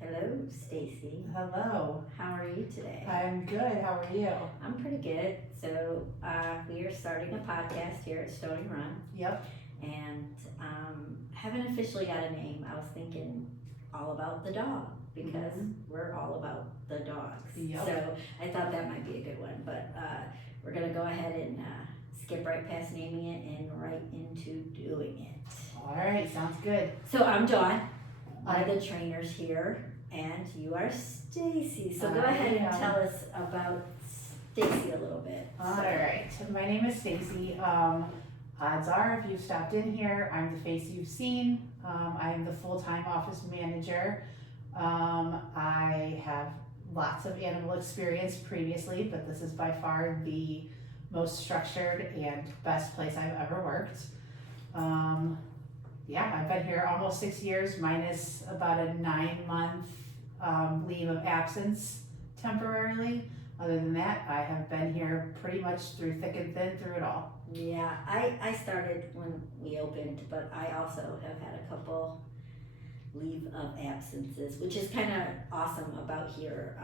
Hello, Stacy. Hello. How are you today? I'm good. How are you? I'm pretty good. So, we are starting a podcast here at Stony Run, Yep. and haven't officially got a name. I was thinking all about the dog because we're all about the dogs. Yep. So, I thought that might be a good one, but we're going to go ahead and skip right past naming it and right into doing it. All right. Sounds good. So, I'm Dawn. One of the trainers here, and you are Stacy. So go ahead and tell us about Stacy a little bit. All right. My name is Stacy. Odds are, if you've stopped in here, I'm the face you've seen. I am the full-time office manager. I have lots of animal experience previously, but this is by far the most structured and best place I've ever worked. Yeah, I've been here almost 6 years, minus about a 9-month leave of absence temporarily. Other than that, I have been here pretty much through thick and thin, through it all. Yeah, I started when we opened, but I also have had a couple leave of absences, which is kind of awesome about here.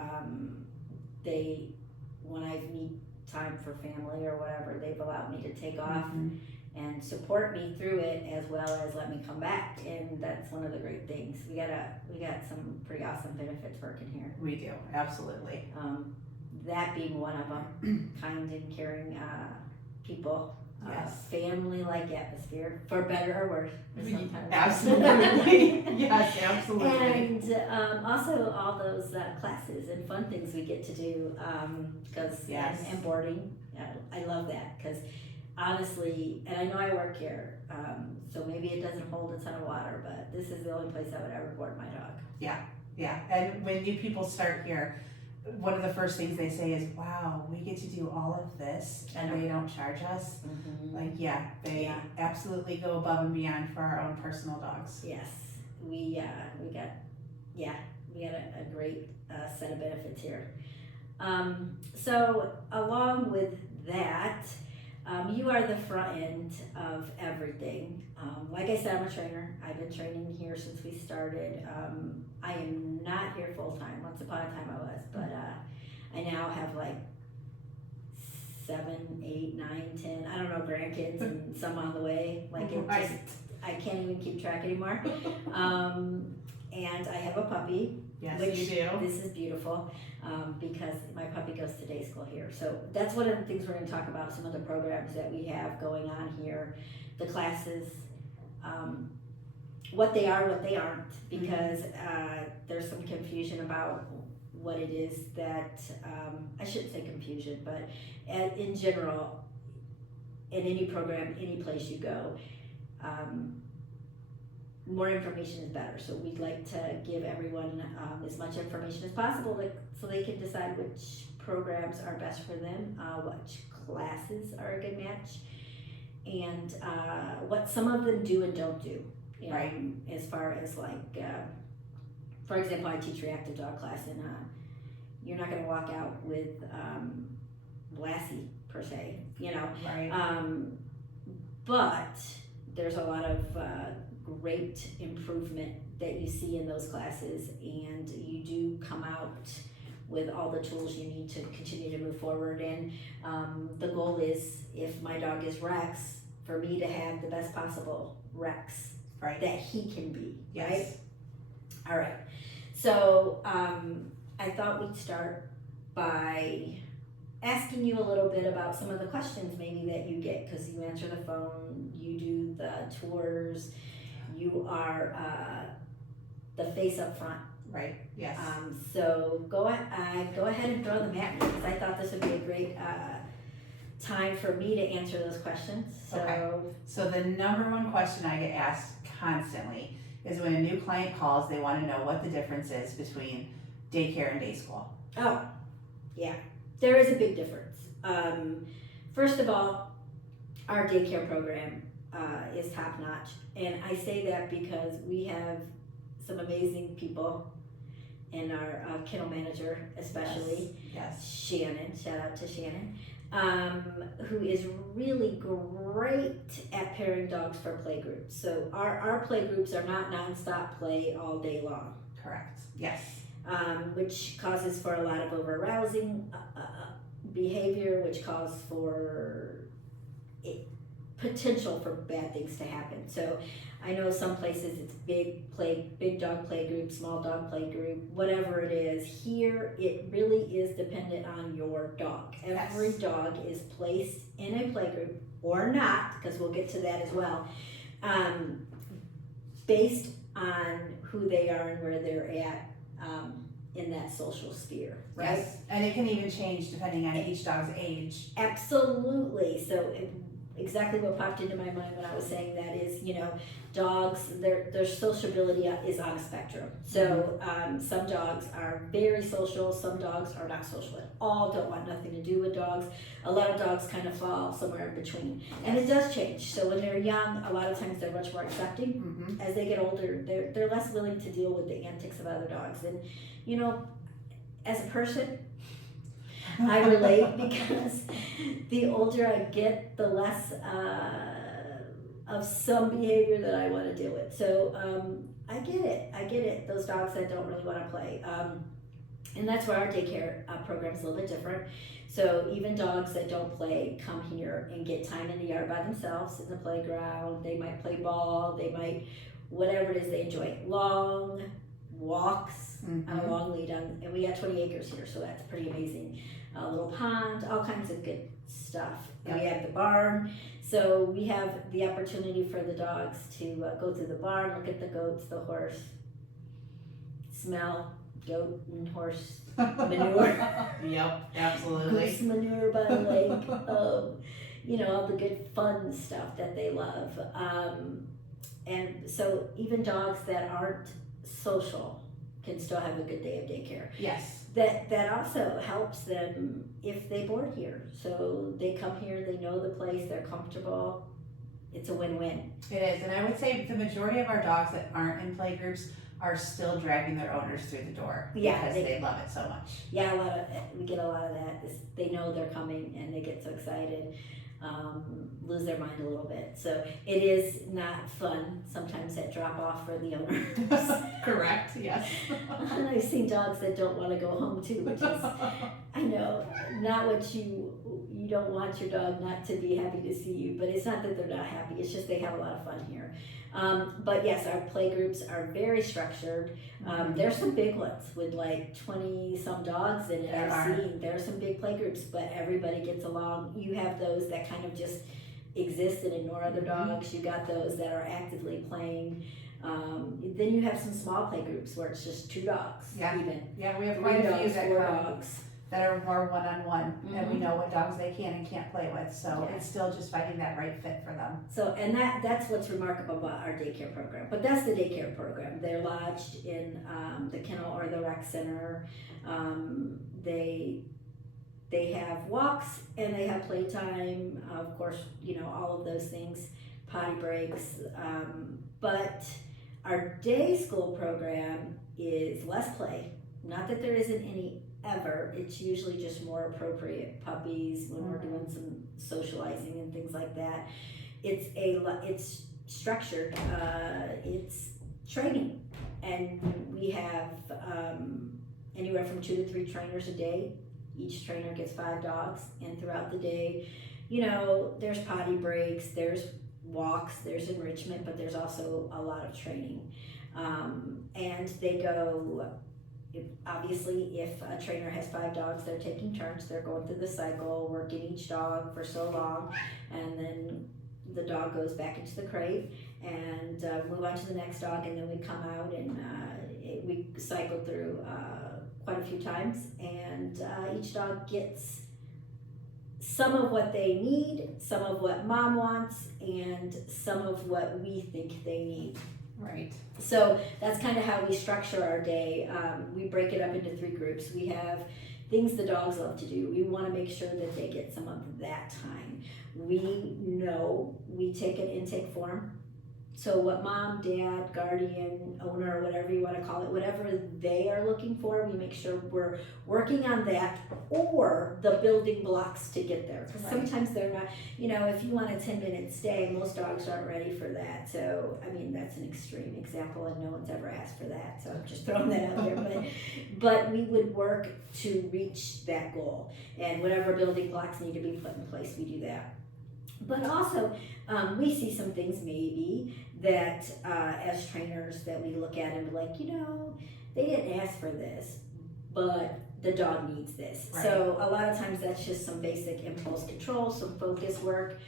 When I need time for family or whatever, they've allowed me to take off. And support me through it as well as let me come back, and that's one of the great things. We got some pretty awesome benefits working here. We do, absolutely. That being one of them, kind and caring people, Yes. family-like atmosphere, for better or worse. Sometimes. Absolutely, yes, absolutely. And also all those classes and fun things we get to do, because Yes. and boarding. I love that because. Honestly, and I know I work here, so maybe it doesn't hold a ton of water, but this is the only place I would ever board my dog. Yeah, and when new people start here, one of the first things they say is, wow, we get to do all of this and they don't charge us. Like, they absolutely go above and beyond for our own personal dogs. Yes, we got a great set of benefits here. So along with that, you are the front end of everything. Like I said, I'm a trainer. I've been training here since we started. I am not here full time. Once upon a time I was, but I now have like 7, 8, 9, 10, I don't know, grandkids and some on the way. Like I can't even keep track anymore. And I have a puppy. Yes, which you do. This is beautiful because my puppy goes to day school here. So that's one of the things we're going to talk about, some of the programs that we have going on here, the classes, what they are, what they aren't, because there's some confusion about what it is that, I shouldn't say confusion, but in general, in any program, any place you go, more information is better. So we'd like to give everyone as much information as possible so they can decide which programs are best for them, which classes are a good match, and what some of them do and don't do. Right. As far as for example, I teach reactive dog class, and you're not going to walk out with Lassie per se, Right. But there's a lot of great improvement that you see in those classes, and you do come out with all the tools you need to continue to move forward. And the goal is, if my dog is Rex, for me to have the best possible Rex that he can be. Yes. Right? All right. So I thought we'd start by asking you a little bit about some of the questions maybe that you get, because you answer the phone, you do the tours, you are the face up front. Right, yes. So go ahead and throw them at me, because I thought this would be a great time for me to answer those questions. So the number one question I get asked constantly is when a new client calls, they want to know what the difference is between daycare and day school. Oh, yeah, there is a big difference. First of all, our daycare program is top notch, and I say that because we have some amazing people, and our kennel manager especially, Yes. Shannon, shout out to Shannon, who is really great at pairing dogs for play groups. So our play groups are not nonstop play all day long. Correct. Yes. Which causes for a lot of over-arousing behavior, which causes for potential for bad things to happen. So I know some places it's big dog play group, small dog play group, whatever it is. Here it really is dependent on your dog. Every Yes. dog is placed in a play group or not, because we'll get to that as well, based on who they are and where they're at in that social sphere, right? Yes. And it can even change depending on each dog's age. Absolutely. So exactly what popped into my mind when I was saying that is, dogs, their sociability is on a spectrum. So some dogs are very social, some dogs are not social at all, don't want nothing to do with dogs. A lot of dogs kind of fall somewhere in between. And it does change. So when they're young, a lot of times they're much more accepting. As they get older, they're less willing to deal with the antics of other dogs. And, as a person, I relate because the older I get, the less of some behavior that I want to deal with. So I get it. Those dogs that don't really want to play. And that's where our daycare program is a little bit different. So even dogs that don't play come here and get time in the yard by themselves in the playground. They might play ball. They might, whatever it is they enjoy. Long walks on a long lead on, and we got 20 acres here, so that's pretty amazing. A little pond, all kinds of good stuff. And we have the barn, so we have the opportunity for the dogs to go through the barn, look at the goats, the horse, smell goat and horse manure. Yep, absolutely. Goose manure by the lake. All the good fun stuff that they love. And so even dogs that aren't social can still have a good day of daycare. Yes. That also helps them if they board here. So they come here, they know the place, they're comfortable. It's a win-win. It is, and I would say the majority of our dogs that aren't in play groups are still dragging their owners through the door because they love it so much. Yeah, we get a lot of that. They know they're coming and they get so excited, lose their mind a little bit. So it is not fun sometimes that drop off for the owners. Correct, yes. And I've seen dogs that don't want to go home too, which is, I know, not what you don't want your dog not to be happy to see you, but it's not that they're not happy, it's just they have a lot of fun here. But yes, our play groups are very structured. There's some big ones with like 20 some dogs in it. I've seen there are some big play groups, but everybody gets along. You have those that kind of just exist and ignore other dogs. You got those that are actively playing. Then you have some small play groups where it's just 2 dogs. Yeah. Even. Yeah, we have 3 quite a few dogs, that 4 come dogs. that are more one-on-one, and we know what dogs they can and can't play with, so it's still just finding that right fit for them. So, and that's what's remarkable about our daycare program. But that's the daycare program. They're lodged in the kennel or the rec center. They have walks and they have playtime. Of course, all of those things, potty breaks. But our day school program is less play. Not that there isn't any ever. It's usually just more appropriate puppies when we're doing some socializing and things like that. It's structured. It's training, and we have anywhere from 2 to 3 trainers a day. Each trainer gets 5 dogs, and throughout the day, there's potty breaks, there's walks, there's enrichment, but there's also a lot of training. And they go. Obviously, if a trainer has 5 dogs, they're taking turns. They're going through the cycle, working each dog for so long, and then the dog goes back into the crate and move on to the next dog, and then we come out and we cycle through quite a few times, and each dog gets some of what they need, some of what mom wants, and some of what we think they need. Right. So that's kind of how we structure our day. We break it up into 3 groups. We have things the dogs love to do. We want to make sure that they get some of that time. We know we take an intake form So what mom, dad, guardian, owner, whatever you want to call it, whatever they are looking for, we make sure we're working on that or the building blocks to get there. Because Right. sometimes they're not, if you want a 10-minute stay, most dogs aren't ready for that. So, I mean, that's an extreme example and no one's ever asked for that. So I'm just throwing that out there. But we would work to reach that goal. And whatever building blocks need to be put in place, we do that. But also, we see some things maybe that as trainers that we look at and be like, they didn't ask for this, but the dog needs this. Right. So a lot of times that's just some basic impulse control, some focus work.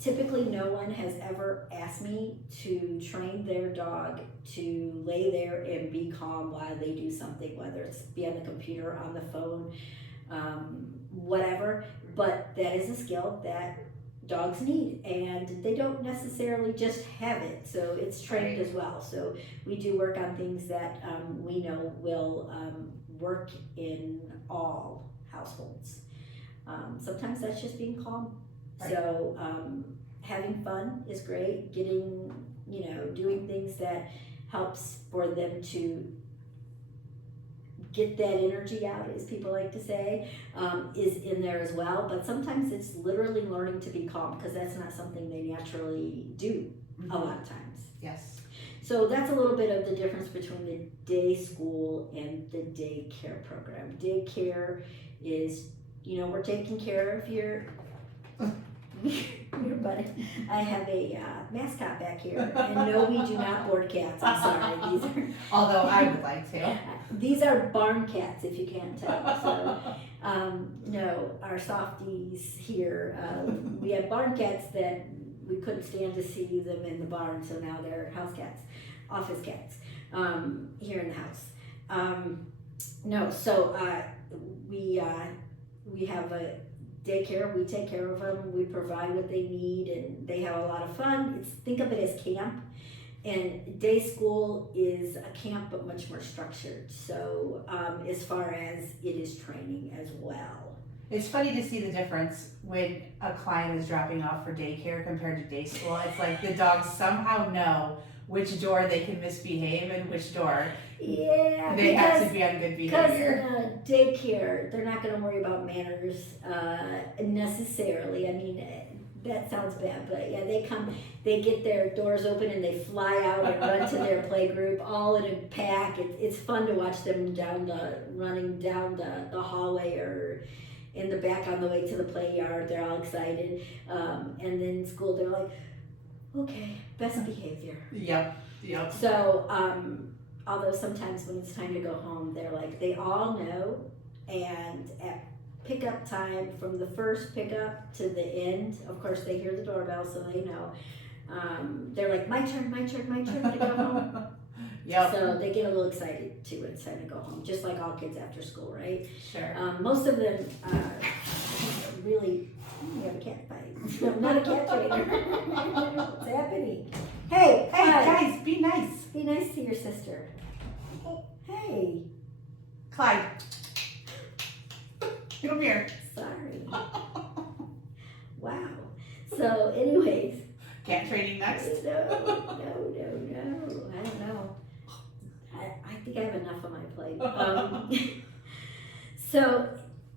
Typically no one has ever asked me to train their dog to lay there and be calm while they do something, whether it's be on the computer, on the phone, whatever. But that is a skill that dogs need, and they don't necessarily just have it, so it's trained Right. as well. So we do work on things that we know will work in all households. Sometimes that's just being calm. Right. So having fun is great. Getting, doing things that helps for them to get that energy out, as people like to say, is in there as well. But sometimes it's literally learning to be calm, because that's not something they naturally do a lot of times. Yes. So that's a little bit of the difference between the day school and the daycare program. Daycare is, we're taking care of your buddy. I have a mascot back here, and no, we do not board cats. I'm sorry. These are Although I would like to. these are barn cats, if you can't tell. So, no, our softies here, we have barn cats that we couldn't stand to see them in the barn, so now they're house cats, office cats, here in the house. No, so we have a daycare. We take care of them. We provide what they need, and they have a lot of fun. Think of it as camp. And day school is a camp, but much more structured. So as far as it is training as well. It's funny to see the difference when a client is dropping off for daycare compared to day school. It's like the dogs somehow know which door they can misbehave and which door they have to be on good behavior. Because in daycare, they're not going to worry about manners necessarily. I mean, that sounds bad, but yeah, they get their doors open and they fly out and run to their play group all in a pack. It's fun to watch them running down the hallway or in the back on the way to the play yard. They're all excited. And then in school, they're like, okay, best behavior. Yep. So, although sometimes when it's time to go home, they're like, they all know, and at pickup time, from the first pickup to the end, of course they hear the doorbell, so they know. They're like, my turn to go home. Yep. So they get a little excited too when it's time to go home, just like all kids after school, right? Sure. Most of them really, we have a cat fight. I'm not a cat trainer. What's happening? Hey, Guys, be nice. be nice to your sister. Hey, Clyde. Come here. sorry. Wow. So, anyways. Cat training next. No. I don't know. I think I have enough on my plate. So,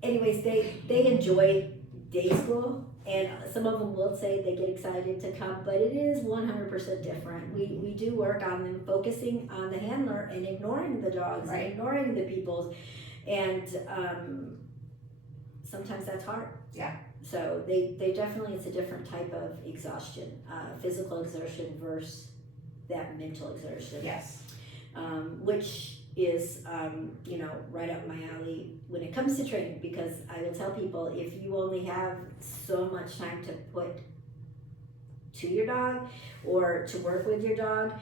anyways, they enjoy day school, and some of them will say they get excited to come, but it is 100% different. We do work on them focusing on the handler and ignoring the dogs, Right. and ignoring the peoples, and sometimes that's hard. Yeah. So they definitely, it's a different type of exhaustion, physical exertion versus that mental exertion. Yes. Which is, right up my alley when it comes to training, because I will tell people, if you only have so much time to put to your dog or to work with your dog,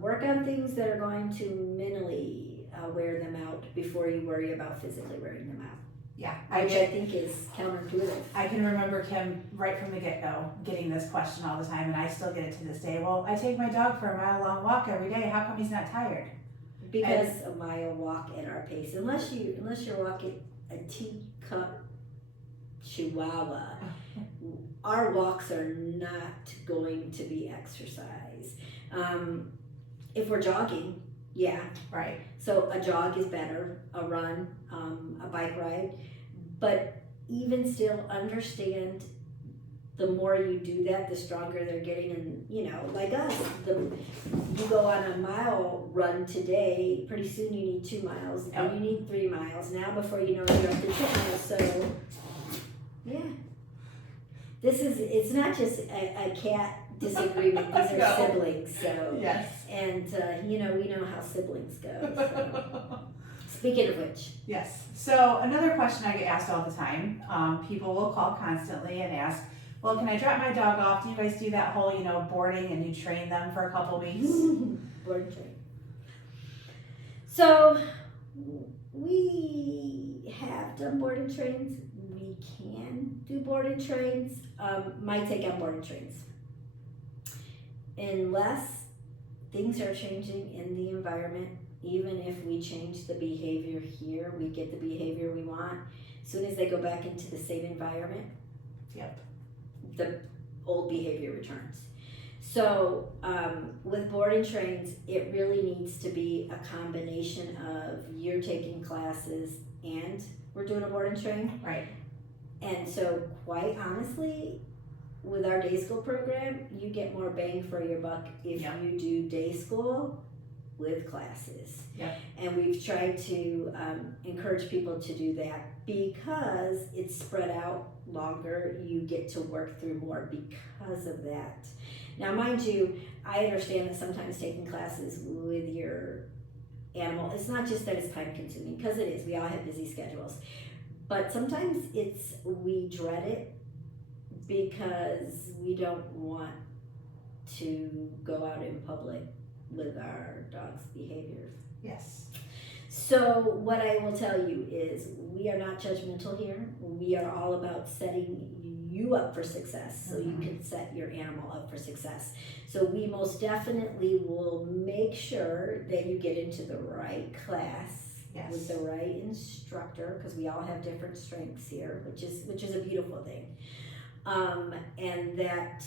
work on things that are going to mentally wear them out before you worry about physically wearing them out. Yeah. Which I think is counterintuitive. I can remember Kim right from the get-go getting this question all the time, and I still get it to this day. Well, I take my dog for a mile-long walk every day. How come he's not tired? Because a mile walk at our pace, unless you're walking a teacup Chihuahua, our walks are not going to be exercise. If we're jogging, yeah. Right. So a jog is better, a run, a bike ride. But even still, understand the more you do that, the stronger they're getting. And, you know, like us, you go on a mile run today, pretty soon you need 2 miles, Yep. then you need 3 miles. Now, before you know it, you're up to 10 miles. So, yeah. It's not just a cat disagreement, these are No. siblings, so. Yes. And, you know, we know how siblings go, so. Speaking of which. Yes. So another question I get asked all the time, people will call constantly and ask, well, can I drop my dog off? Do you guys do that whole, boarding and you train them for a couple weeks? Board and train. So, we have done board and trains. We can do board and trains. My take on board and trains. Unless things are changing in the environment, even if we change the behavior here, we get the behavior we want. As soon as they go back into the same environment, Yep. the old behavior returns. So with board and trains, it really needs to be a combination of you're taking classes and we're doing a board and train. Right. And so quite honestly, with our day school program, you get more bang for your buck if Yep. you do day school with classes. Yep. And we've tried to encourage people to do that because it's spread out longer. You get to work through more because of that. Now, mind you, I understand that sometimes taking classes with your animal, it's not just that it's time consuming, because it is. We all have busy schedules. But sometimes we dread it because we don't want to go out in public with our dog's behaviors. Yes. So what I will tell you is we are not judgmental here. We are all about setting you up for success so you can set your animal up for success. So we most definitely will make sure that you get into the right class. Yes. With the right instructor, because we all have different strengths here, which is a beautiful thing. And that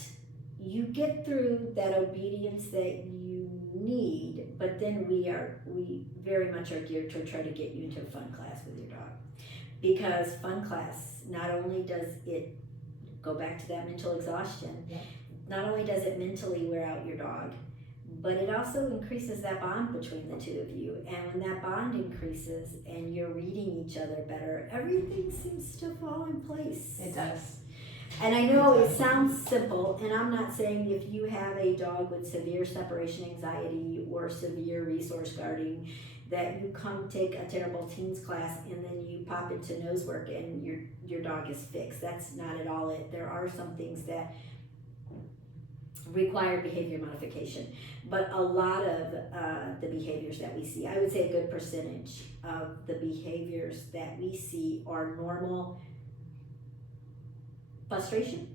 you get through that obedience that you need, but then we very much are geared to try to get you into a fun class with your dog. Because fun class, not only does it go back to that mental exhaustion, Yeah. not only does it mentally wear out your dog, but it also increases that bond between the two of you. And when that bond increases and you're reading each other better, everything seems to fall in place. It does. And I know it sounds simple, and I'm not saying if you have a dog with severe separation anxiety or severe resource guarding, that you come take a terrible teens class and then you pop into nose work and your dog is fixed. That's not at all it. There are some things that require behavior modification, but a lot of the behaviors that we see, I would say a good percentage of the behaviors that we see are normal frustration,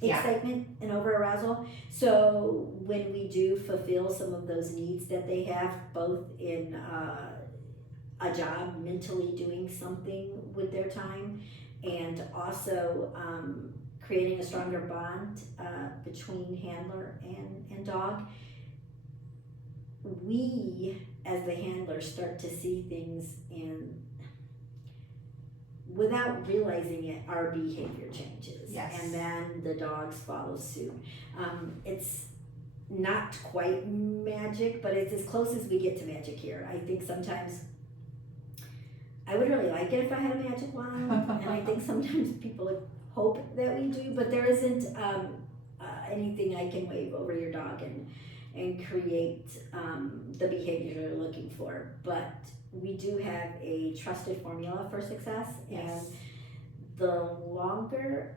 Yeah. excitement, and over arousal. So when we do fulfill some of those needs that they have, both in a job, mentally doing something with their time, and also creating a stronger bond between handler and dog, we as the handlers start to see things without realizing it, our behavior changes. Yes. And then the dogs follow suit. It's not quite magic, but it's as close as we get to magic here. I think sometimes I would really like it if I had a magic wand, and I think sometimes people hope that we do, but there isn't anything I can wave over your dog and create the behavior you're looking for. But we do have a trusted formula for success, Yes. and the longer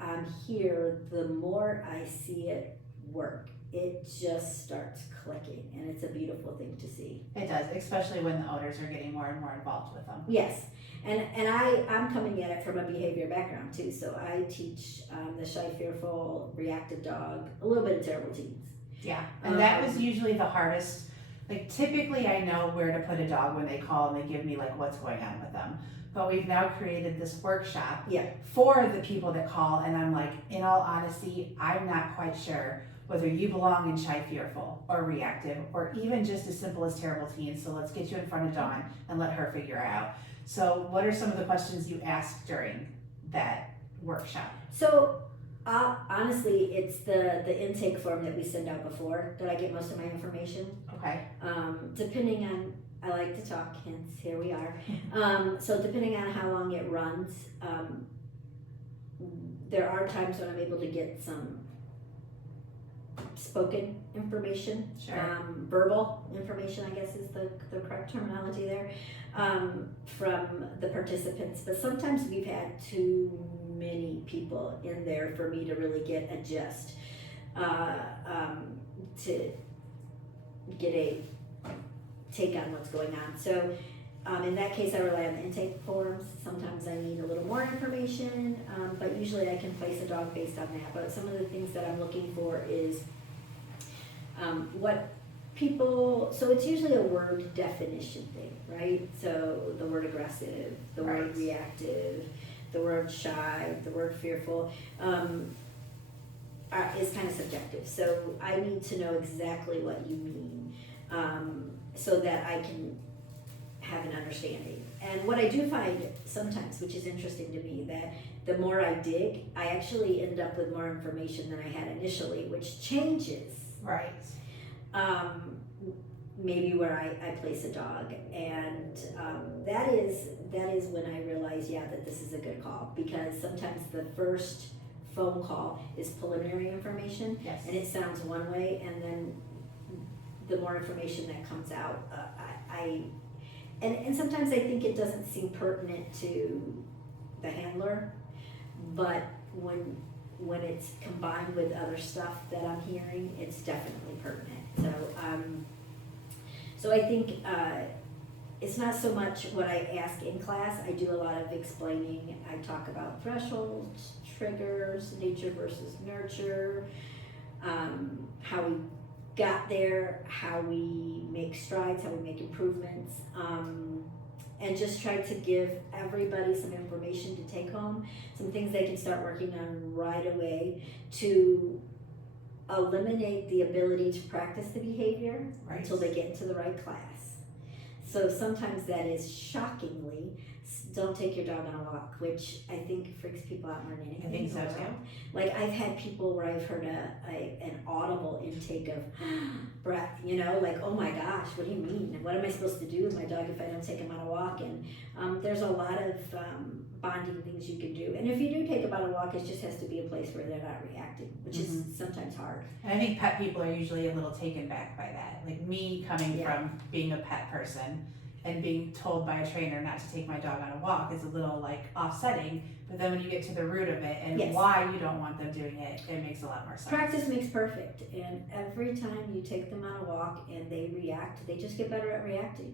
I'm here, the more I see it work. It just starts clicking, and it's a beautiful thing to see. It does, especially when the owners are getting more and more involved with them. Yes, and I'm coming at it from a behavior background too, so I teach the shy, fearful, reactive dog, a little bit of terrible teens. Yeah, and that was usually the hardest. Like typically I know where to put a dog when they call and they give me like what's going on with them. but we've now created this workshop Yeah. for the people that call, and I'm like, in all honesty, I'm not quite sure whether you belong in shy, fearful, or reactive, or even just as simple as terrible teens. So let's get you in front of Dawn and let her figure out. So what are some of the questions you asked during that workshop? So honestly, it's the intake form that we send out before that I get most of my information. Okay. Depending on, I like to talk, hence here we are. So depending on how long it runs, there are times when I'm able to get some spoken information, Sure. verbal information, I guess is the correct terminology there, from the participants. But sometimes we've had too many people in there for me to really get a gist, to get a take on what's going on. So in that case, I rely on the intake forms. Sometimes I need a little more information, but usually I can place a dog based on that. But some of the things that I'm looking for is what people, so it's usually a word definition thing, right? So the word aggressive, the word Right. reactive, the word shy, the word fearful, is kind of subjective. So I need to know exactly what you mean, so that I can have an understanding. And what I do find sometimes, which is interesting to me, that the more I dig, I actually end up with more information than I had initially, which changes Right. maybe where I place a dog. And that is when I realize, yeah, that this is a good call, because sometimes the first phone call is preliminary information, Yes. and it sounds one way, and then the more information that comes out, and sometimes I think it doesn't seem pertinent to the handler, but when it's combined with other stuff that I'm hearing, it's definitely pertinent. So I think it's not so much what I ask in class. I do a lot of explaining. I talk about thresholds, triggers, nature versus nurture, how we got there, how we make strides, how we make improvements, and just try to give everybody some information to take home, some things they can start working on right away to eliminate the ability to practice the behavior Right. until they get into the right class. So sometimes that is shockingly, don't take your dog on a walk, which I think freaks people out more than anything. I think so too. Like I've had people where I've heard an audible intake of breath, like, oh my gosh, what do you mean? What am I supposed to do with my dog if I don't take him on a walk? And there's a lot of bonding things you can do. And if you do take him on a walk, it just has to be a place where they're not reacting, which is sometimes hard. And I think pet people are usually a little taken back by that. Like me coming from being a pet person and being told by a trainer not to take my dog on a walk is a little like offsetting, but then when you get to the root of it and why you don't want them doing it, it makes a lot more sense. Practice makes perfect, and every time you take them on a walk and they react, they just get better at reacting.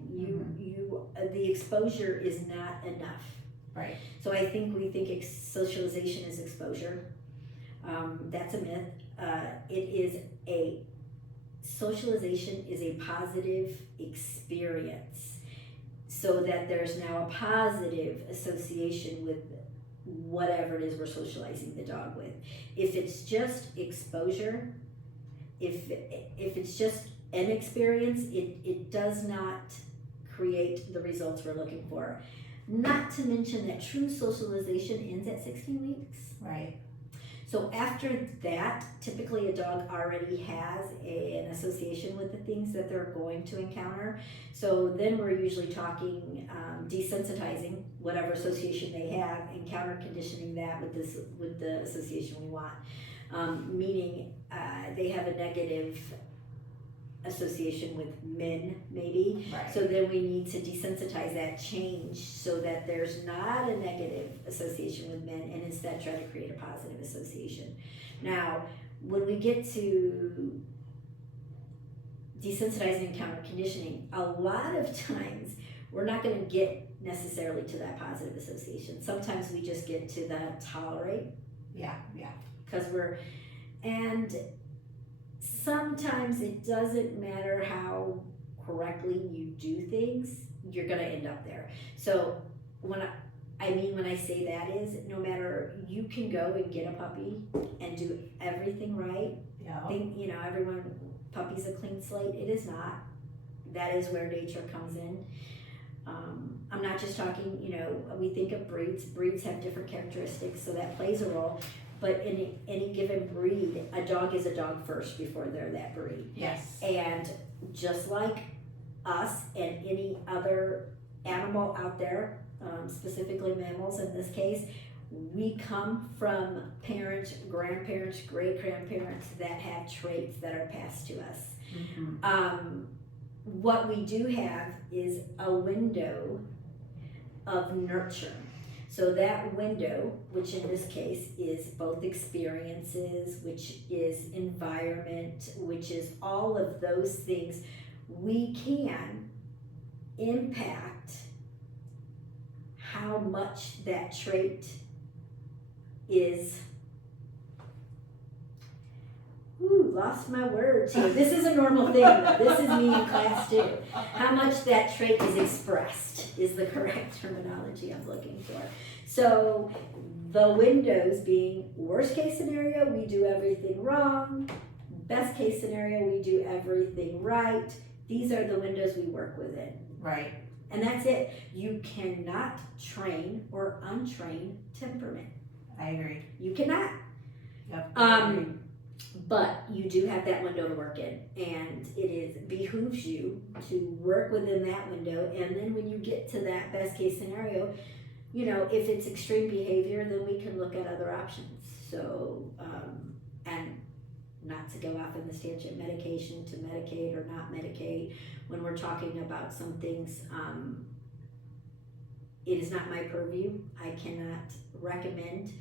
The exposure is not enough. Right. So I think we think socialization is exposure. That's a myth. Socialization is a positive experience, so that there's now a positive association with whatever it is we're socializing the dog with. If it's just exposure, if it's just an experience, it does not create the results we're looking for. Not to mention that true socialization ends at 16 weeks. Right. So after that, typically a dog already has an association with the things that they're going to encounter. So then we're usually talking desensitizing whatever association they have and counter conditioning that with the association we want. Meaning they have a negative association with men, maybe. Right. So then we need to desensitize that change so that there's not a negative association with men, and instead try to create a positive association. Now, when we get to desensitizing and counter conditioning, a lot of times we're not going to get necessarily to that positive association. Sometimes we just get to the tolerate. Yeah. Because and sometimes it doesn't matter how correctly you do things, you're gonna end up there. So when I mean when I say that is, no matter, you can go and get a puppy and do everything right. Yeah. Think, everyone, puppy's a clean slate. It is not. That is where nature comes in. I'm not just talking, we think of breeds. Breeds have different characteristics, so that plays a role. But in any given breed, a dog is a dog first before they're that breed. Yes. And just like us and any other animal out there, specifically mammals in this case, we come from parents, grandparents, great-grandparents that have traits that are passed to us. Mm-hmm. What we do have is a window of nurture. So that window, which in this case is both experiences, which is environment, which is all of those things, we can impact how much that trait is. Lost my words here. This is a normal thing. This is me in class too. How much that trait is expressed is the correct terminology I'm looking for. So the windows being worst case scenario, we do everything wrong. Best case scenario, we do everything right. These are the windows we work within. Right. And that's it. You cannot train or untrain temperament. I agree. You cannot. Yep. I agree. But you do have that window to work in, and it behooves you to work within that window. And then when you get to that best case scenario, if it's extreme behavior, then we can look at other options. So, and not to go off in this tangent, medication to medicate or not medicate. When we're talking about some things, it is not my purview. I cannot recommend.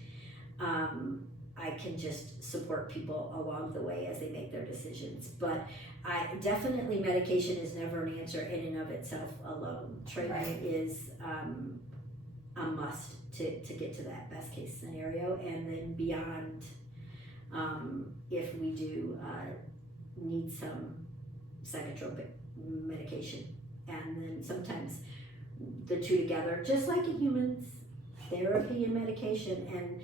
I can just support people along the way as they make their decisions. But medication is never an answer in and of itself alone. Training is a must to get to that best case scenario, and then beyond, if we do need some psychotropic medication. And then sometimes the two together, just like in humans, therapy and medication, and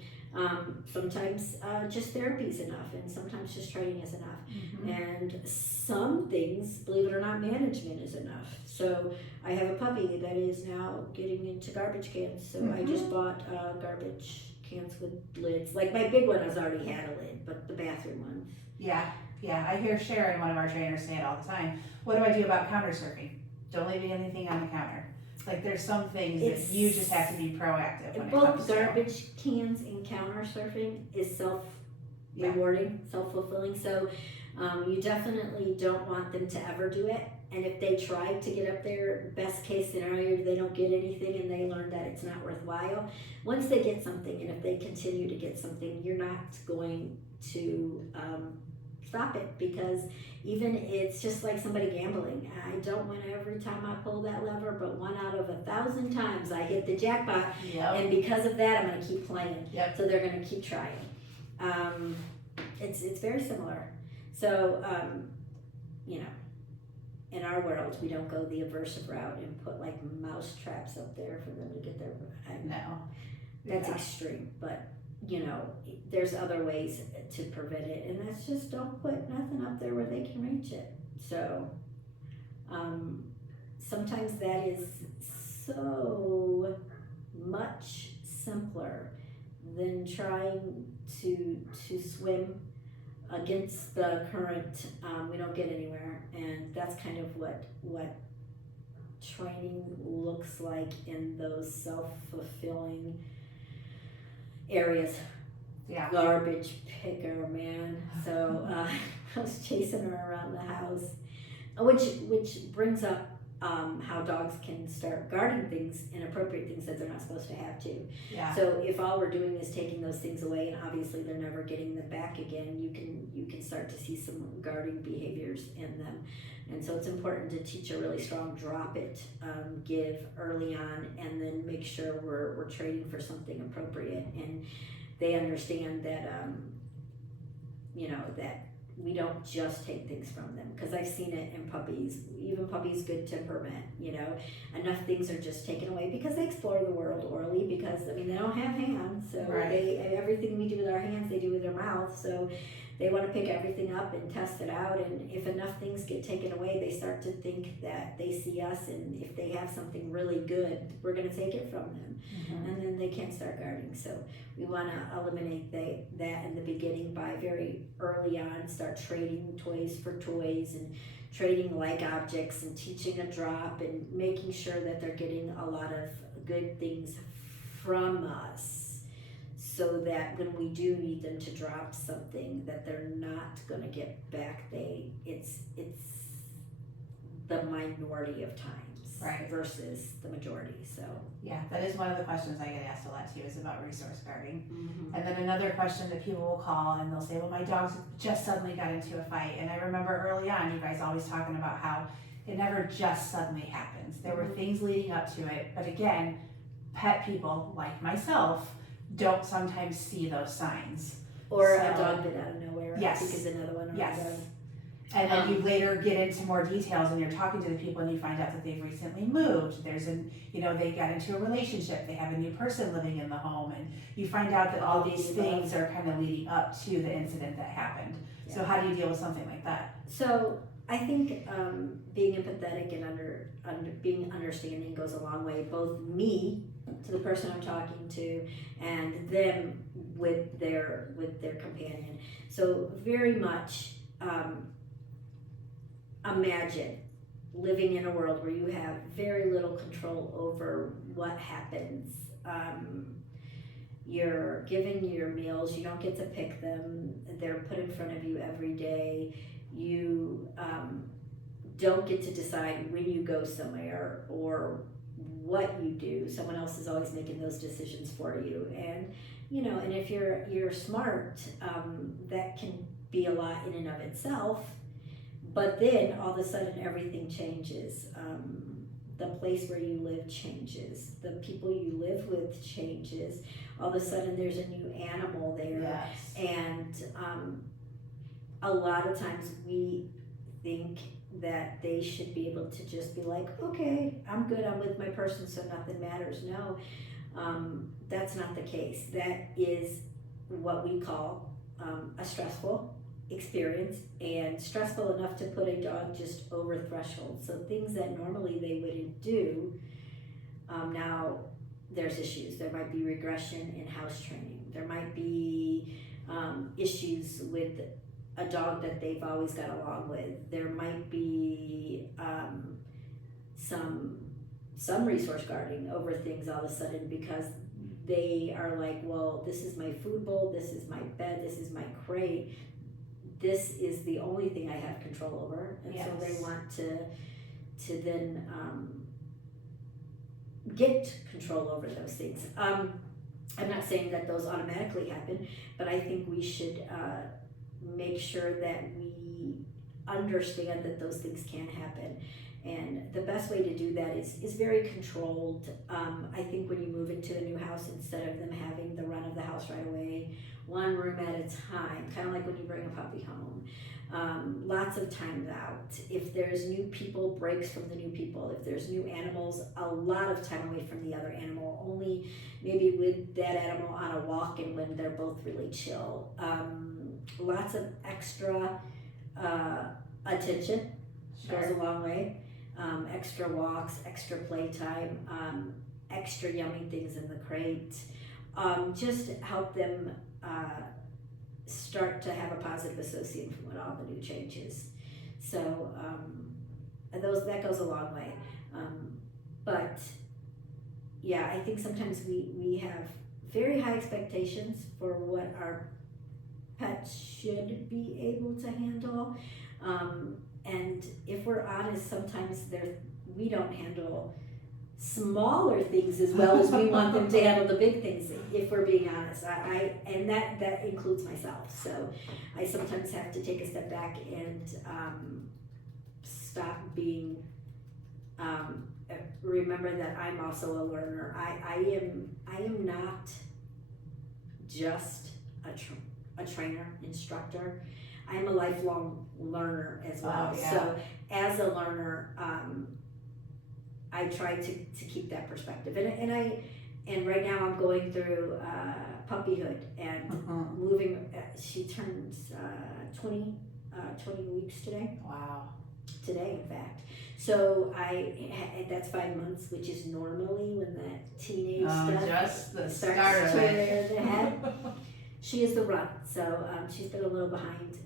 sometimes just therapy is enough, and sometimes just training is enough. Mm-hmm. And some things, believe it or not, management is enough. So I have a puppy that is now getting into garbage cans, so I just bought garbage cans with lids. Like my big one has already had a lid, but the bathroom ones. Yeah. I hear Sharon, one of our trainers, say it all the time. What do I do about counter surfing? Don't leave anything on the counter. Like there's some things that you just have to be proactive when it comes Both to. garbage cans and counter surfing is self-rewarding, self-fulfilling. So you definitely don't want them to ever do it. And if they try to get up there, best case scenario, they don't get anything and they learn that it's not worthwhile. Once they get something, and if they continue to get something, you're not going to stop it, because even it's just like somebody gambling. I don't win every time I pull that lever, but 1 out of 1,000 times I hit the jackpot. Yep. And because of that, I'm going to keep playing. Yep. So they're going to keep trying. It's very similar. So, in our world, we don't go the aversive route and put like mouse traps up there for them to get their. No. That's extreme, but there's other ways to prevent it, and that's just don't put nothing up there where they can reach it. So, sometimes that is so much simpler than trying to swim against the current. We don't get anywhere, and that's kind of what training looks like in those self-fulfilling areas. Yeah. Garbage picker, man. So I was chasing her around the house, which brings up how dogs can start guarding things, inappropriate things that they're not supposed to have too. Yeah. So if all we're doing is taking those things away, and obviously they're never getting them back again, you can start to see some guarding behaviors in them. And so it's important to teach a really strong drop it, give early on, and then make sure we're trading for something appropriate, and they understand that that we don't just take things from them, because I've seen it in puppies, even puppies good temperament, you know, enough things are just taken away because they explore the world orally, because I mean they don't have hands, so Right. everything we do with our hands they do with their mouth, so they want to pick everything up and test it out, and if enough things get taken away they start to think that they see us, and if they have something really good we're going to take it from them, and then they can't start guarding. So we want to eliminate that in the beginning by very early on, start trading toys for toys and trading like objects and teaching a drop and making sure that they're getting a lot of good things from us, so that when we do need them to drop something that they're not going to get back, it's the minority of times Right. versus the majority. So Yeah, that is one of the questions I get asked a lot too, is about resource guarding. mm-hmm. And then another question that people will call and they'll say, well, my dog just suddenly got into a fight. And I remember early on, you guys always talking about how it never just suddenly happens. There were things leading up to it. But again, pet people like myself don't sometimes see those signs. Or a dog bit out of nowhere. Yes. Because another one. Yes. And then you later get into more details and you're talking to the people and you find out that they've recently moved. They got into a relationship, they have a new person living in the home, and you find out that all these things are kind of leading up to the incident that happened. Yeah. So how do you deal with something like that? So I think being empathetic and being understanding goes a long way, both me to the person I'm talking to and them with their companion. So very much imagine living in a world where you have very little control over what happens. You're given your meals, you don't get to pick them, they're put in front of you every day. You don't get to decide when you go somewhere or what you do. Someone else is always making those decisions for you. And and if you're smart, that can be a lot in and of itself. But then all of a sudden everything changes. The place where you live changes. The people you live with changes. All of a sudden there's a new animal there. Yes. And a lot of times we think that they should be able to just be like, okay, I'm good, I'm with my person, so nothing matters. No, that's not the case. That is what we call a stressful experience, and stressful enough to put a dog just over threshold. So things that normally they wouldn't do, now there's issues. There might be regression in house training. There might be issues with a dog that they've always got along with. There might be some resource guarding over things all of a sudden, because they are like, well, this is my food bowl, this is my bed, this is my crate, this is the only thing I have control over. And yes. So they want to then get control over those things. I'm not saying that those automatically happen, but I think we should make sure that we understand that those things can happen. And the best way to do that is very controlled. I think when you move into a new house, instead of them having the run of the house right away, one room at a time, kind of like when you bring a puppy home. Lots of time out. If there's new people, breaks from the new people. If there's new animals, a lot of time away from the other animal, only maybe with that animal on a walk and when they're both really chill. Lots of extra attention goes a long way. Extra walks, extra playtime, extra yummy things in the crate. Just help them start to have a positive association with all the new changes. So that goes a long way. But yeah, I think sometimes we have very high expectations for what our pets should be able to handle. And if we're honest, sometimes we don't handle smaller things as well as we want them to handle the big things, if we're being honest. And that includes myself. So I sometimes have to take a step back and stop being, remember that I'm also a learner. I am not just a trainer, instructor. I'm a lifelong learner as well. Oh, yeah. So as a learner, I try to keep that perspective. And right now I'm going through puppyhood and moving. She turns 20 weeks today. Wow. Today, in fact. So that's 5 months, which is normally when that teenage stuff just the starts start of to it. rear the head. She is the run, so she's been a little behind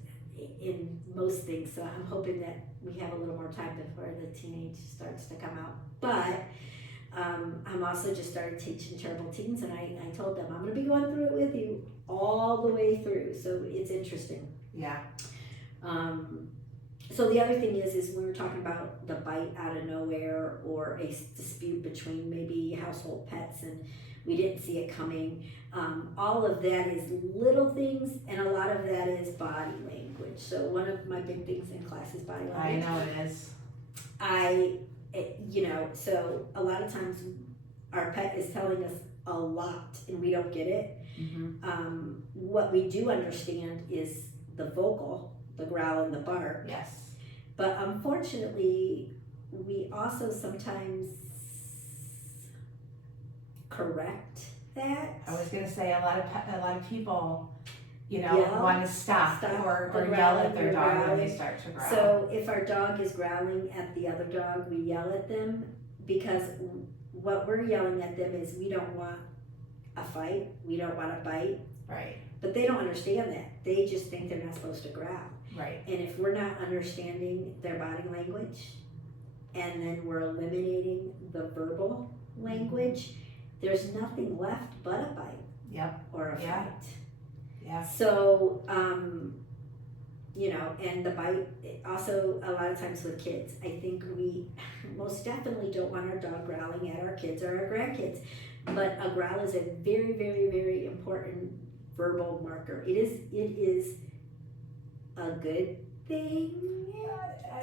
in most things. So I'm hoping that we have a little more time before the teenage starts to come out. But I'm also just started teaching terrible teens, and I told them I'm going to be going through it with you all the way through. So it's interesting. Yeah. So the other thing is we were talking about the bite out of nowhere or a dispute between maybe household pets and we didn't see it coming. All of that is little things, and a lot of that is body language. So one of my big things in class is body language. I know it is. So a lot of times our pet is telling us a lot and we don't get it. Mm-hmm. What we do understand is the vocal, the growl and the bark. Yes. But unfortunately, we also sometimes correct that. I was gonna say a lot of people, Yell, want to stop or yell at their dog when they start to growl. So if our dog is growling at the other dog, we yell at them because what we're yelling at them is we don't want a fight, we don't want a bite. Right. But they don't understand that. They just think they're not supposed to growl. Right. And if we're not understanding their body language and then we're eliminating the verbal language, there's nothing left but a bite. Yep. Or a Yeah. fight. Yeah. So, and the bite, also a lot of times with kids, I think we most definitely don't want our dog growling at our kids or our grandkids. But a growl is a very, very, very important verbal marker. It is a good thing.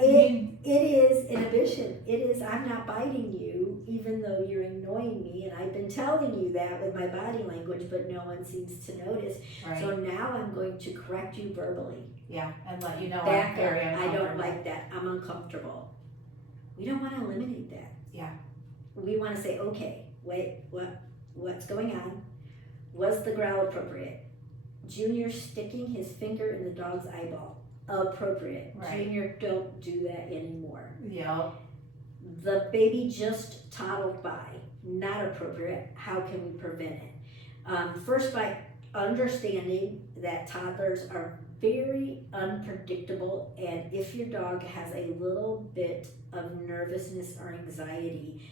It is inhibition. It is, I'm not biting you, even though you're annoying me, and I've been telling you that with my body language, but no one seems to notice. Right. So now I'm going to correct you verbally. Yeah, and let you know Back I'm very up. I uncomfortable. don't like that. I'm uncomfortable. We don't want to eliminate that. Yeah. We want to say, okay, wait, what's going on? Was the growl appropriate? Junior sticking his finger in the dog's eyeball. Appropriate. Right. Junior, don't do that anymore. Yeah. The baby just toddled by. Not appropriate. How can we prevent it? First, by understanding that toddlers are very unpredictable, and if your dog has a little bit of nervousness or anxiety,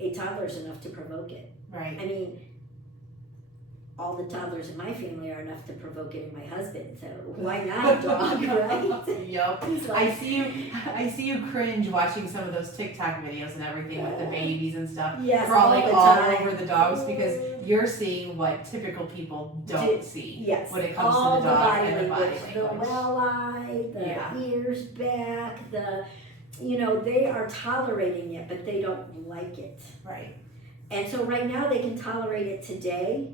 a toddler is enough to provoke it. Right. I mean, all the toddlers in my family are enough to provoke it in my husband, so why not a dog, right? Yep. He's I like, see you cringe watching some of those TikTok videos and everything with the babies and stuff. yes, Crawling all the all time. over the dogs because you're seeing what typical people don't see Yes, when it comes all to the dog body and the body language, the language. well eye, the Yeah. ears back, they are tolerating it, but they don't like it. Right. And so right now they can tolerate it today,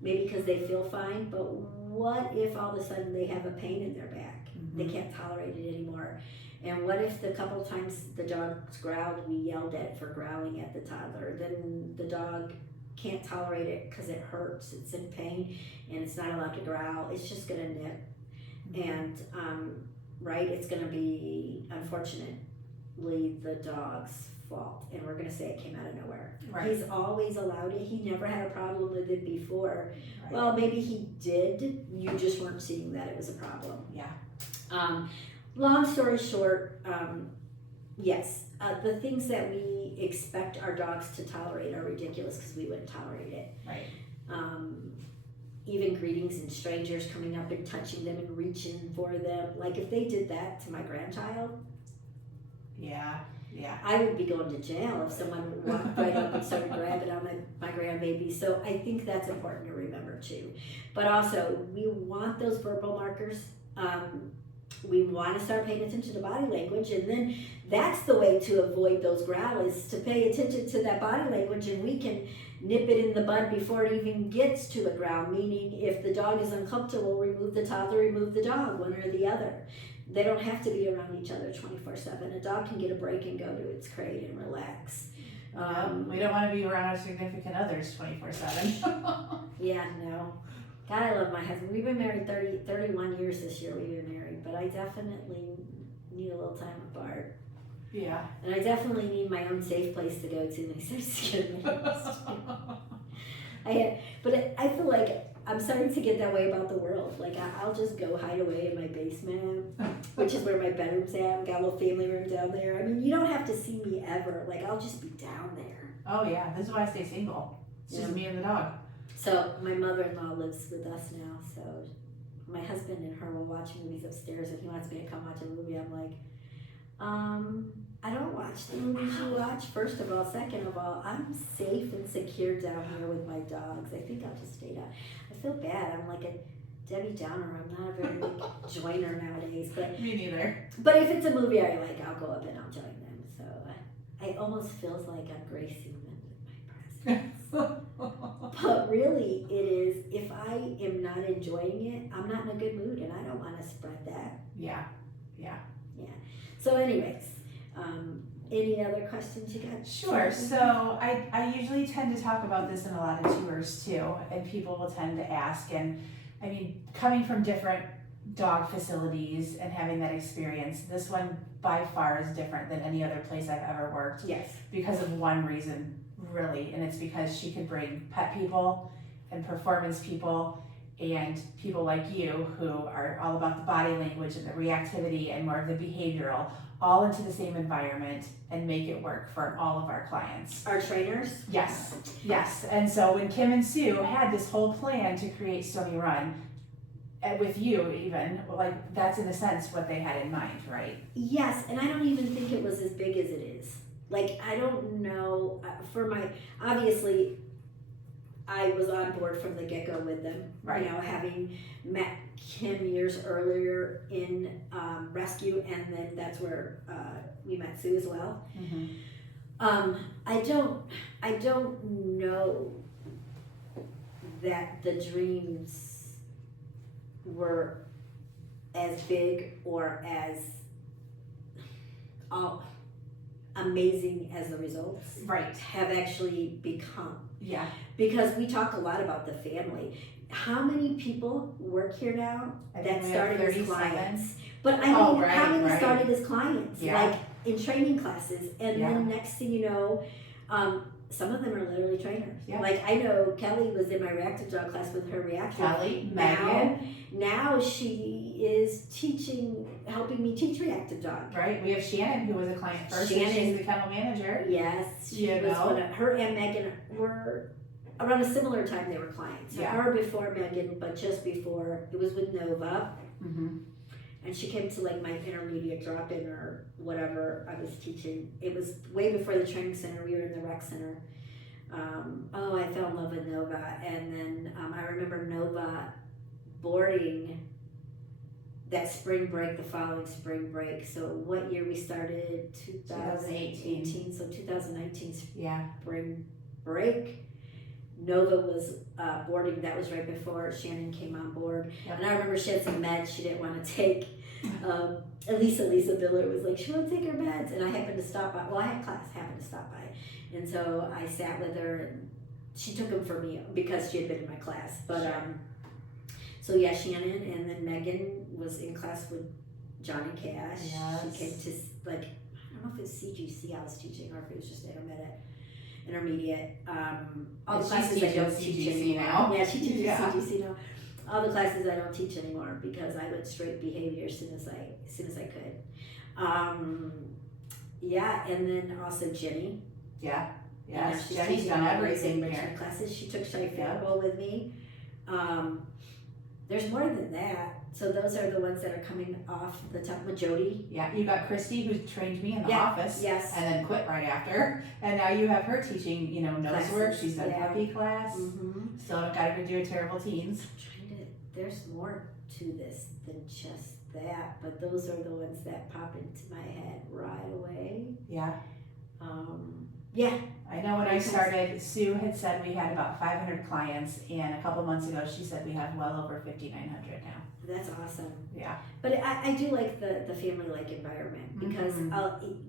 maybe because they feel fine, but what if all of a sudden they have a pain in their back? Mm-hmm. They can't tolerate it anymore. And what if the couple times the dog's growled, we yelled at it for growling at the toddler? Then the dog can't tolerate it because it hurts, it's in pain, and it's not allowed to growl. It's just gonna nip. Mm-hmm. And, it's gonna be, unfortunately, the dog's fault. And we're gonna say it came out of nowhere. Right. He's always allowed it. He never had a problem with it before. Right. Well, maybe he did. You just weren't seeing that it was a problem. Yeah. Long story short, yes, the things that we expect our dogs to tolerate are ridiculous because we wouldn't tolerate it. Right. Even greetings and strangers coming up and touching them and reaching for them. Like if they did that to my grandchild, Yeah. Yeah. I would be going to jail if someone walked right up and started grabbing on my grandbaby. So I think that's important to remember too. But also, we want those verbal markers. we want to start paying attention to body language, and then that's the way to avoid those growls, is to pay attention to that body language, and we can nip it in the bud before it even gets to a growl. Meaning, if the dog is uncomfortable, remove the toddler, remove the dog, one or the other. They don't have to be around each other 24/7. A dog can get a break and go to its crate and relax. We don't want to be around our significant others 24/7. Yeah, no. God, I love my husband. We've been married 31 years this year. We've been married, but I definitely need a little time apart. Yeah. And I definitely need my own safe place to go to when he starts to get but I feel like I'm starting to get that way about the world. Like, I'll just go hide away in my basement, which is where my bedroom's at. I've got a little family room down there. I mean, you don't have to see me ever. Like, I'll just be down there. Oh yeah, this is why I stay single. It's just me and the dog. So my mother-in-law lives with us now, so my husband and her will watch movies upstairs. If he wants me to come watch a movie, I'm like, I don't watch the movies you watch, first of all. Second of all, I'm safe and secure down here with my dogs. I think I'll just stay down. I feel bad. I'm like a Debbie Downer. I'm not a very joiner nowadays. But me neither. But if it's a movie I like, I'll go up and I'll join them. So I almost feels like I'm gracing them with my presence. But really, it is, if I am not enjoying it, I'm not in a good mood, and I don't want to spread that. Yeah. So anyways, any other questions you got? Sure. So I usually tend to talk about this in a lot of tours too, and people will tend to ask, and I mean, coming from different dog facilities and having that experience, this one by far is different than any other place I've ever worked. Yes. Because of one reason, really, and it's because she could bring pet people and performance people and people like you who are all about the body language and the reactivity and more of the behavioral, all into the same environment and make it work for all of our clients. Our trainers? Yes. And so when Kim and Sue had this whole plan to create Stony Run, with you even, like, that's in a sense what they had in mind, right? Yes, and I don't even think it was as big as it is. Like, I don't know, obviously, I was on board from the get-go with them. Right. You know, having met Kim years earlier in rescue, and then that's where we met Sue as well. Mm-hmm. I don't know that the dreams were as big or as amazing as the results have actually become. Yeah. Because we talk a lot about the family. How many people work here now that started as clients? But I mean, how many started as clients? Yeah. Like in training classes, and then next thing you know, some of them are literally trainers. Yeah. Like I know Kelly was in my reactive dog class with her reactive. Kelly, Megan. Now she is helping me teach reactive dog. Right. We have Shannon, who was a client first. Shannon, she's the kennel manager. Yes, she was one of her and Megan were around a similar time. They were clients. So her before Megan, but just before it was with Nova. Mm-hmm. And she came to like my intermediate drop-in or whatever I was teaching. It was way before the training center. We were in the rec center. I fell in love with Nova. And then I remember Nova boarding that spring break, the following spring break. So what year we started? 2018. So 2019 spring break. Nova was boarding. That was right before Shannon came on board. Yep. And I remember she had some meds she didn't want to take. Lisa Biller was like, she wants to take her meds. And I happened to stop by. Well, I had class, happened to stop by. And so I sat with her and she took them for me because she had been in my class. But so yeah, Shannon, and then Megan was in class with Johnny Cash. Yes. She came to, like, I don't know if it was CGC I was teaching or if it was just intermediate. All the classes I don't teach anymore. Now. Yeah, she teaches CGC now. All the classes I don't teach anymore because I went straight behavior as soon as I could. And then also Jenny. Yeah. Yes. She's Jenny's done everything here. Classes. She took Shy Faribault with me. There's more than that. So those are the ones that are coming off the top with Jody. Yeah, you got Christy who trained me in the office. Yes. And then quit right after. And now you have her teaching, nose work. She's done puppy class. Mm-hmm. Still haven't got her to do Terrible Teens. There's more to this than just that, but those are the ones that pop into my head right away. Yeah. Yeah. I know when I started, Sue had said we had about 500 clients, and a couple months ago she said we have well over 5,900 now. That's awesome. Yeah. But I do like the family-like environment, because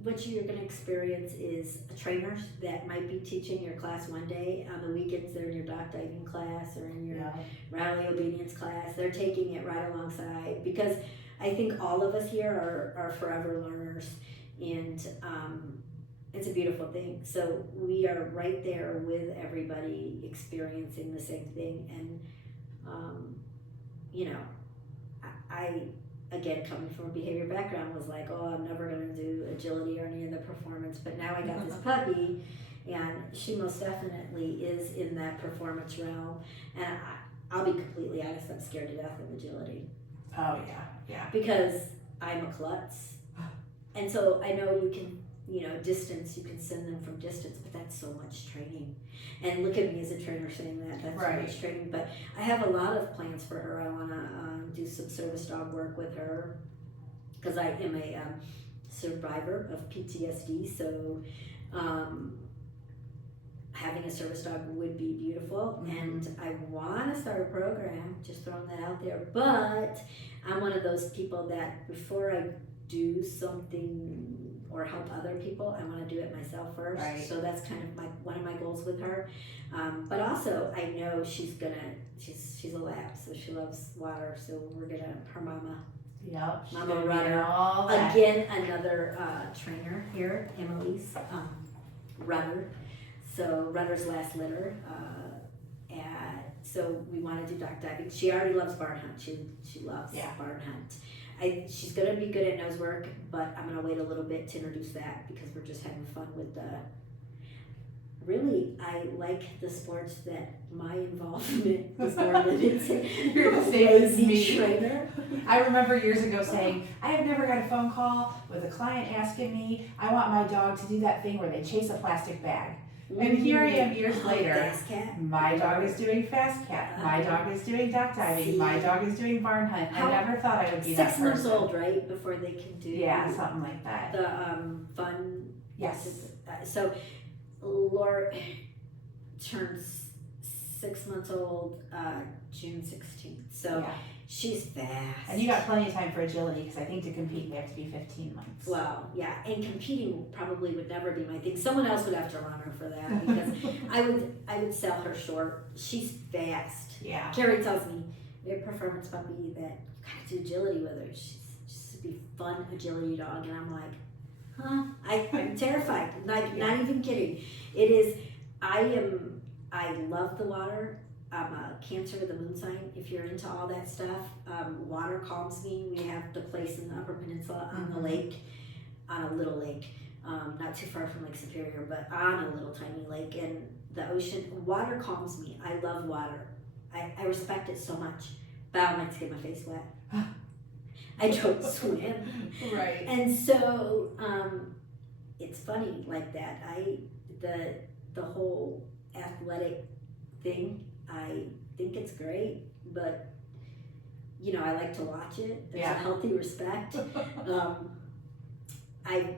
what you're going to experience is trainers that might be teaching your class one day. On the weekends, they're in your dock diving class or in your rally obedience class. They're taking it right alongside, because I think all of us here are forever learners, and it's a beautiful thing. So we are right there with everybody experiencing the same thing. And, I, again, coming from a behavior background, was like, oh, I'm never going to do agility or any of the performance. But now I got this puppy, and she most definitely is in that performance realm. And I'll be completely honest, I'm scared to death of agility. Oh, yeah. Because I'm a klutz. And so I know you can, distance, you can send them from distance, but that's so much training. And look at me as a trainer saying that's so much training. But I have a lot of plans for her. I want to do some service dog work with her, because I am a survivor of PTSD. So having a service dog would be beautiful. And I want to start a program, just throwing that out there. But I'm one of those people that before I do something or help other people, I want to do it myself first. So that's kind of one of my goals with her. But also, I know she's a lab, so she loves water. So we're gonna, her mama. Yep. Mama Rudder. Again, another trainer here, Emily's Rudder. So Rudder's last litter. So we want to do dock diving. She already loves barn hunt. She loves barn hunt. She's going to be good at nose work, but I'm going to wait a little bit to introduce that, because we're just having fun with really, I like the sports that my involvement is more limited. You're the same as me. Trainer. I remember years ago saying, I have never got a phone call with a client asking me, I want my dog to do that thing where they chase a plastic bag. And here I am years later, Fast cat. My dog is doing fast cat, my dog is doing dock diving, my dog is doing barn hunt. I never thought I would be that person. 6 months old, right? Before they can do something like that. The fun. Yes. So Laura turns 6 months old June 16th. So she's fast. And you got plenty of time for agility, because I think to compete we have to be 15 months. Well, yeah, and competing probably would never be my thing. Someone else would have to run her for that, because I would sell her short. She's fast. Yeah. Carrie tells me, we have a performance puppy that you gotta do agility with her. She's to be fun agility dog, and I'm like, huh? I'm terrified. Like, not even kidding. It is. I love the water. I'm a Cancer with the moon sign. If you're into all that stuff, water calms me. We have the place in the Upper Peninsula on the lake, on a little lake, not too far from Lake Superior, but on a little tiny lake. And the ocean, water calms me. I love water. I respect it so much. But I don't like to get my face wet. I don't swim. Right. And so it's funny like that. The whole athletic thing, I think it's great, but I like to watch it. There's a healthy respect. I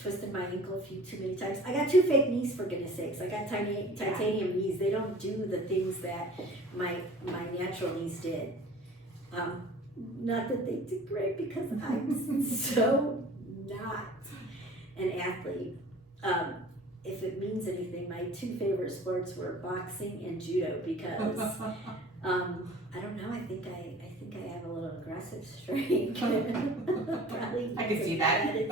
twisted my ankle too many times. I got 2 fake knees, for goodness sakes. I got titanium knees. They don't do the things that my natural knees did. Not that they did great, because I'm so not an athlete. If it means anything, my 2 favorite sports were boxing and judo, because I don't know. I think I have a little aggressive streak. Probably. I can see that. It's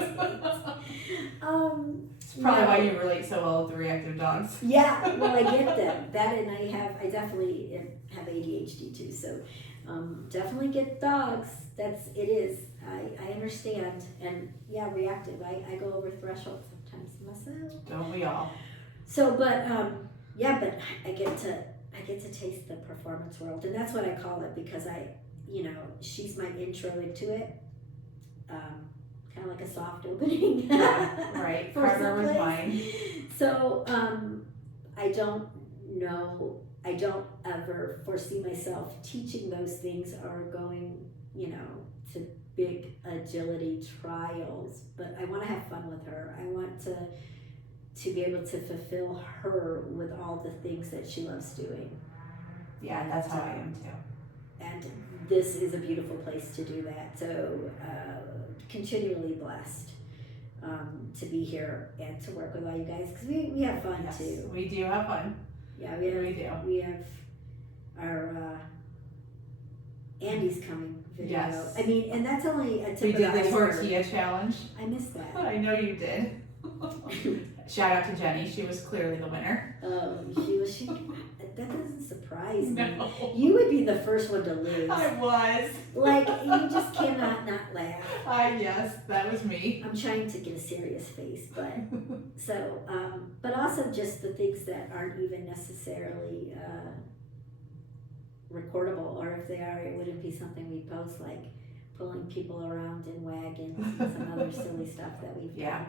probably why you relate so well with the reactive dogs. Yeah, well, I get them. That, and I definitely have ADHD too. So definitely get dogs. It is. I understand, and reactive. I go over thresholds sometimes myself. Don't we all? So, but but I get to taste the performance world, and that's what I call it, because she's my intro into it. Kind of like a soft opening. Right. Carter was mine. So I don't know. I don't ever foresee myself teaching those things or going, to big agility trials, but I want to have fun with her. I want to be able to fulfill her with all the things that she loves doing. Yeah, that's how I am too. And this is a beautiful place to do that. So continually blessed to be here and to work with all you guys, because we have fun Yes, too. we do have fun. Yeah, We do. we have our Andy's coming video. Yes. I mean, and that's only a tip We of did the the iceberg. tortilla challenge. I missed that. I know you did. Shout out to Jenny. She was clearly the winner. She that doesn't surprise me. No. You would be the first one to lose. I was. Like, you just cannot not laugh. Yes, that was me. I'm trying to get a serious face, but so, but also just the things that aren't even necessarily recordable, or if they are, it wouldn't be something we post, like pulling people around in wagons and some other silly stuff that we've done.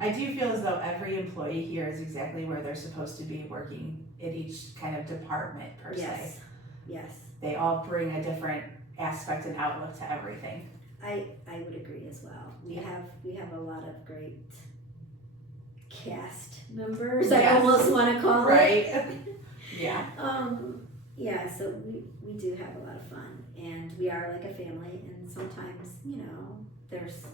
I do feel as though every employee here is exactly where they're supposed to be working in each kind of department per se. Yes. They all bring a different aspect and outlook to everything. I would agree as well. We have a lot of great cast members. I Yes. almost want to call Right. it. Yeah. Yeah. So we do have a lot of fun, and we are like a family. And sometimes, there's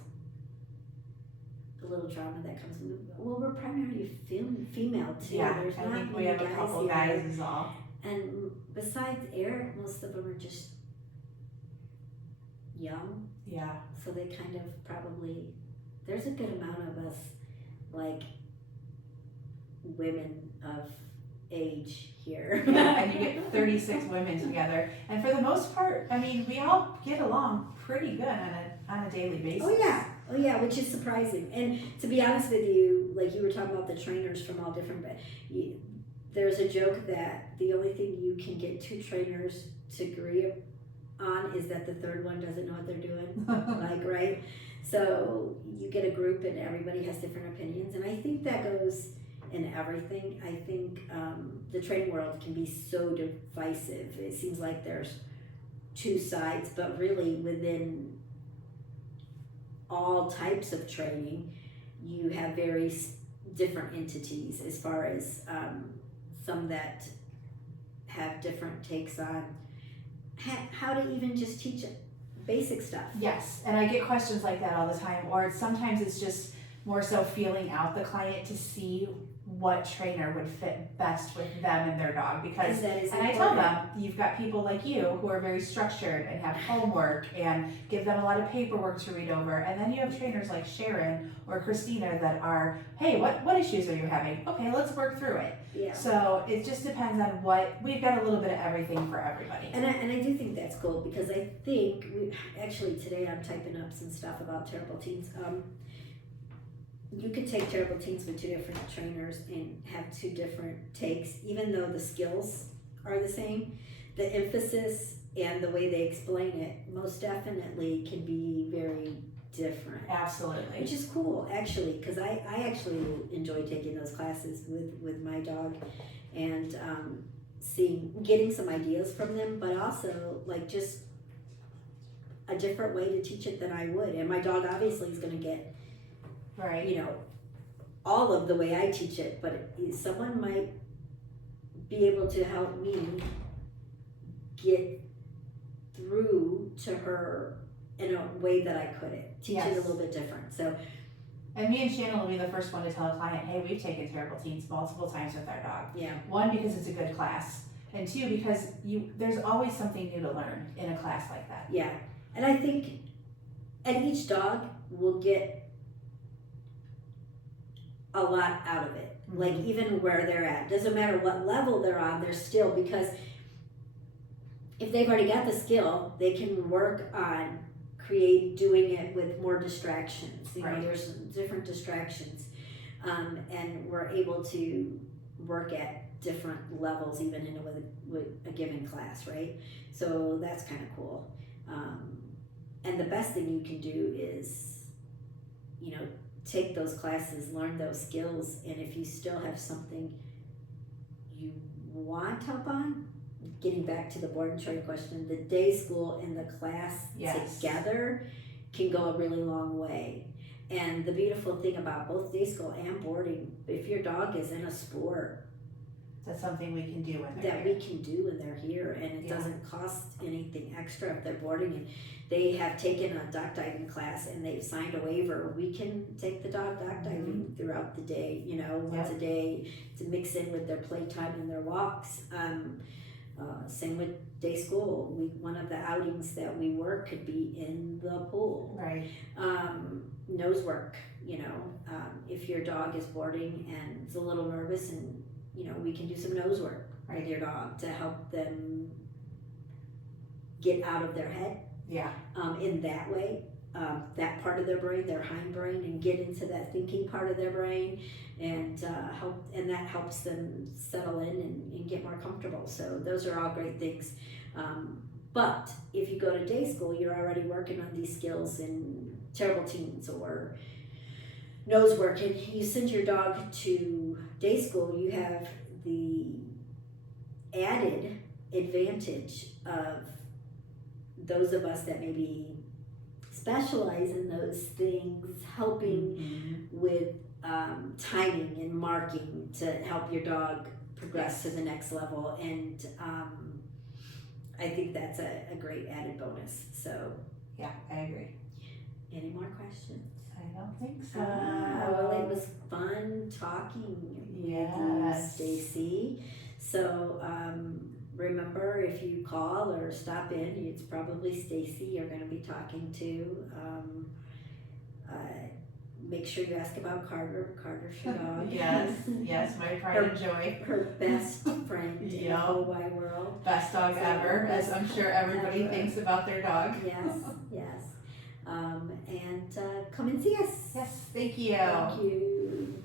a little drama that comes with. Well, we're primarily female too. Yeah. There's I not think we many have a couple here. guys is all. And besides Eric, most of them are just young. Yeah. So they kind of probably, there's a good amount of us, like, women of age here. And you get 36 women together, and for the most part, I mean, we all get along pretty good on a daily basis. Oh yeah, which is surprising. And to be honest with you, like you were talking about the trainers from all different, but there's a joke that the only thing you can get two trainers to agree on is that the third one doesn't know what they're doing. Like, right? So you get a group and everybody has different opinions, and I think that goes in everything. I think the training world can be so divisive. It seems like there's two sides, but really within all types of training, you have very different entities as far as some that have different takes on how to even just teach basic stuff. Yes, and I get questions like that all the time, or sometimes it's just more so feeling out the client to see what trainer would fit best with them and their dog, because and I tell them, you've got people like you who are very structured and have homework and give them a lot of paperwork to read over, and then you have trainers like Sharon or Christina that are, hey, what issues are you having? Okay, let's work through it. Yeah. So it just depends on we've got a little bit of everything for everybody. And I do think that's cool, because I think actually today I'm typing up some stuff about terrible teens. You could take terrible teens with two different trainers and have two different takes, even though the skills are the same. The emphasis and the way they explain it most definitely can be very different. Absolutely. Which is cool, actually, because I actually enjoy taking those classes with my dog, and getting some ideas from them, but also like just a different way to teach it than I would. And my dog obviously is going to get, right, all of the way I teach it, but someone might be able to help me get through to her in a way that I couldn't. Teach it a little bit different. So, and me and Shannon will be the first one to tell a client, hey, we've taken terrible teens multiple times with our dog. Yeah. One, because it's a good class, and two, because there's always something new to learn in a class like that. Yeah, and I think, and each dog will get a lot out of it. Mm-hmm. Like, even where they're at, doesn't matter what level they're on, they're still, because if they've already got the skill, they can work on doing it with more distractions. Right. There's different distractions, and we're able to work at different levels, even with a given class, right? So that's kind of cool. And the best thing you can do is, take those classes, learn those skills, and if you still have something you want help on, getting back to the board and train question, the day school and the class Yes. together can go a really long way. And the beautiful thing about both day school and boarding, if your dog is in a sport That's something we can do when they're that here. we can do when they're here, and it Yeah. doesn't cost anything extra if they're boarding, and they have taken a dock diving class and they've signed a waiver, we can take the dog dock diving throughout the day, once a day to mix in with their playtime and their walks. Same with day school. One of the outings that we work could be in the pool. Right. Nose work, if your dog is boarding and is a little nervous, and we can do some nose work with your dog to help them get out of their head. Yeah. In that way, that part of their brain, their hind brain, and get into that thinking part of their brain, and that helps them settle in and get more comfortable. So those are all great things. But if you go to day school, you're already working on these skills in terrible teens or nose work, and you send your dog to day school, you have the added advantage of those of us that maybe specialize in those things, helping with timing and marking to help your dog progress to the next level. And I think that's a great added bonus. So Yeah, I agree. any more questions? I don't think so. Well, it was fun talking with you, Yes. Stacy. So remember, if you call or stop in, it's probably Stacy you're going to be talking to. Make sure you ask about Carter. Carter's your dog. Yes, my pride and joy. Her best friend in the whole wide world. Best dog ever, as I'm sure everybody thinks about their dog. Yes. And come and see us. Yes, thank you. Thank you.